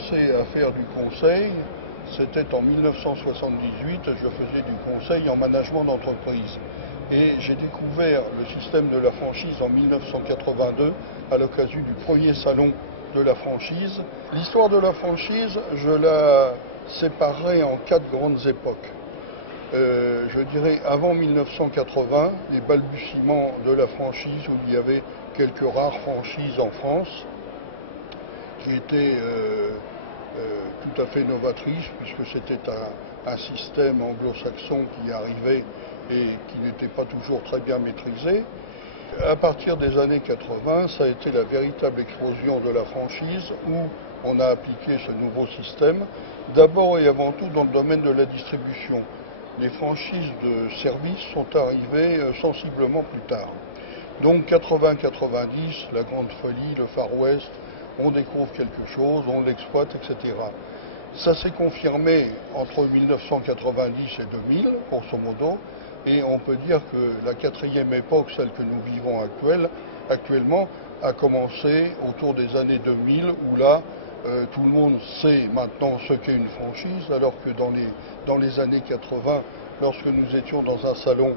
commencé à faire du conseil, c'était en 1978, je faisais du conseil en management d'entreprise. Et j'ai découvert le système de la franchise en 1982 à l'occasion du premier salon de la franchise. L'histoire de la franchise, je la séparerai en 4 grandes époques. Je dirais avant 1980, les balbutiements de la franchise où il y avait quelques rares franchises en France, qui étaient tout à fait novatrices puisque c'était un système anglo-saxon qui arrivait et qui n'était pas toujours très bien maîtrisé. À partir des années 80, ça a été la véritable explosion de la franchise où on a appliqué ce nouveau système, d'abord et avant tout dans le domaine de la distribution. Les franchises de services sont arrivées sensiblement plus tard. Donc 80-90, la grande folie, le Far West, on découvre quelque chose, on l'exploite, etc. Ça s'est confirmé entre 1990 et 2000, grosso modo, et on peut dire que la 4e époque, celle que nous vivons actuellement, a commencé autour des années 2000, où là, tout le monde sait maintenant ce qu'est une franchise, alors que dans les années 80, lorsque nous étions dans un salon,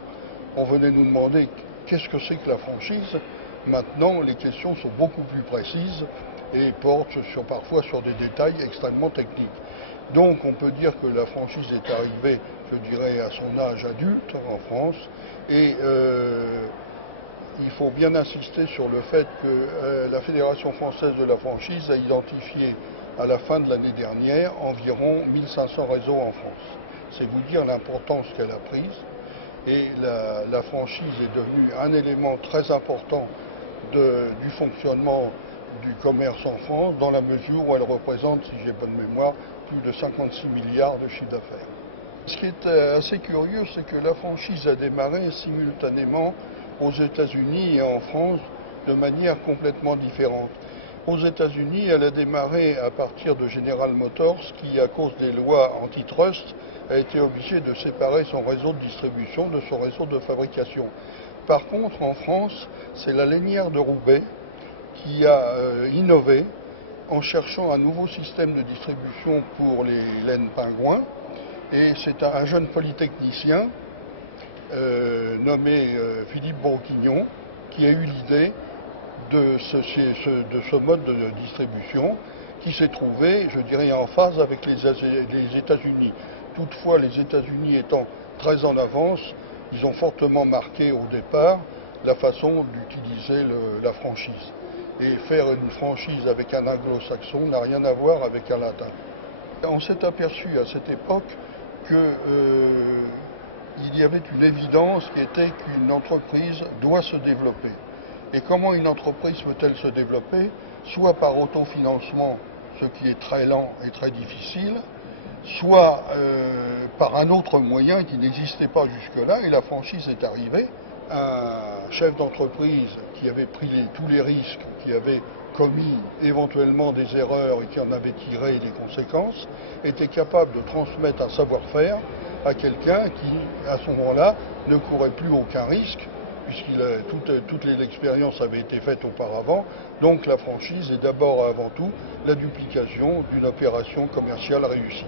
on venait nous demander qu'est-ce que c'est que la franchise. Maintenant, les questions sont beaucoup plus précises et portent parfois sur des détails extrêmement techniques. Donc on peut dire que la franchise est arrivée, je dirais, à son âge adulte en France, et il faut bien insister sur le fait que la Fédération française de la franchise a identifié à la fin de l'année dernière environ 1500 réseaux en France. C'est vous dire l'importance qu'elle a prise, et la franchise est devenue un élément très important du fonctionnement du commerce en France, dans la mesure où elle représente, si j'ai bonne mémoire, plus de 56 milliards de chiffre d'affaires. Ce qui est assez curieux, c'est que la franchise a démarré simultanément aux États-Unis et en France de manière complètement différente. Aux États-Unis, elle a démarré à partir de General Motors qui, à cause des lois antitrust, a été obligé de séparer son réseau de distribution de son réseau de fabrication. Par contre, en France, c'est la Lainière de Roubaix qui a innové en cherchant un nouveau système de distribution pour les laines pingouins. Et c'est un jeune polytechnicien nommé Philippe Bourguignon qui a eu l'idée de ce mode de distribution qui s'est trouvé, je dirais, en phase avec les États-Unis. Toutefois, les États-Unis étant très en avance, ils ont fortement marqué au départ la façon d'utiliser la franchise. Et faire une franchise avec un anglo-saxon n'a rien à voir avec un latin. On s'est aperçu à cette époque qu'il y avait une évidence qui était qu'une entreprise doit se développer. Et comment une entreprise peut-elle se développer? Soit par autofinancement, ce qui est très lent et très difficile, soit par un autre moyen qui n'existait pas jusque-là, et la franchise est arrivée. Un chef d'entreprise qui avait pris tous les risques, qui avait commis éventuellement des erreurs et qui en avait tiré les conséquences, était capable de transmettre un savoir-faire à quelqu'un qui, à ce moment-là, ne courait plus aucun risque, puisque toute l'expérience avait été faite auparavant. Donc la franchise est d'abord et avant tout la duplication d'une opération commerciale réussie.